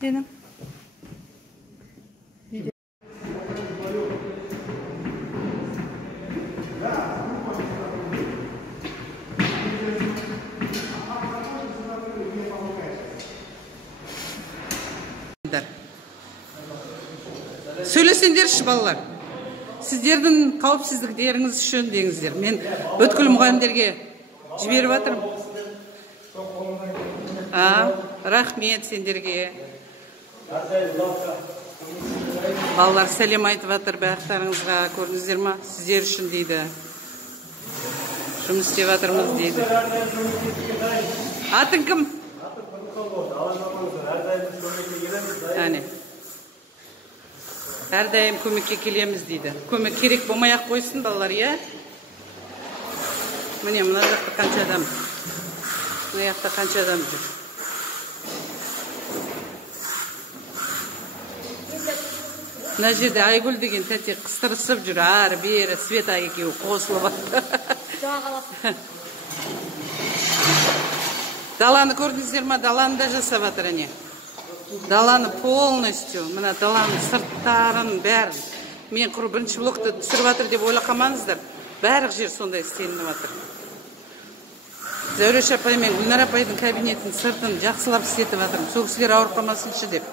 Benim. Сөйлесеңдерші балалар. Сіздердің қауіпсіздіктеріңіз үшін деңіздер. Мен бүткіл мұғалімдерге жіберіп жатырмын. Рахмет сендерге. Балалар сәлем айтып жатыр бақтарыңызға, көрдіңіздер ма? Сіздер үшін дейді. Жұмыс істеп жатырмыз дейді. Атың кім? Әне. Әрдайым көмекке келеміз дейді. Көмек керек болмай-ақ қойсын балалар, иә? Міне, мына жақта қанша адам. Мына жақта қанша адам жүр. Мына жерде Айгүл деген тәте қыстырысып жүр, ары бері Света екеуі қосылып жатыр. Даланы көрдіңіздер ма? Даланы да жасап жатыр, әне. Даланы полностью, мына даланың сырттарын бәрін. Мен құры бірінші блокты түсіріп жатыр деп ойлақамаңыздар. Барлық жер сондай істелініп жатыр. Зәуреш апай мен Гүлнар апайдың кабинетін сыртын жақсылап істетіп жатырмын. Сол кісілер ауырып қалмасыншы деп.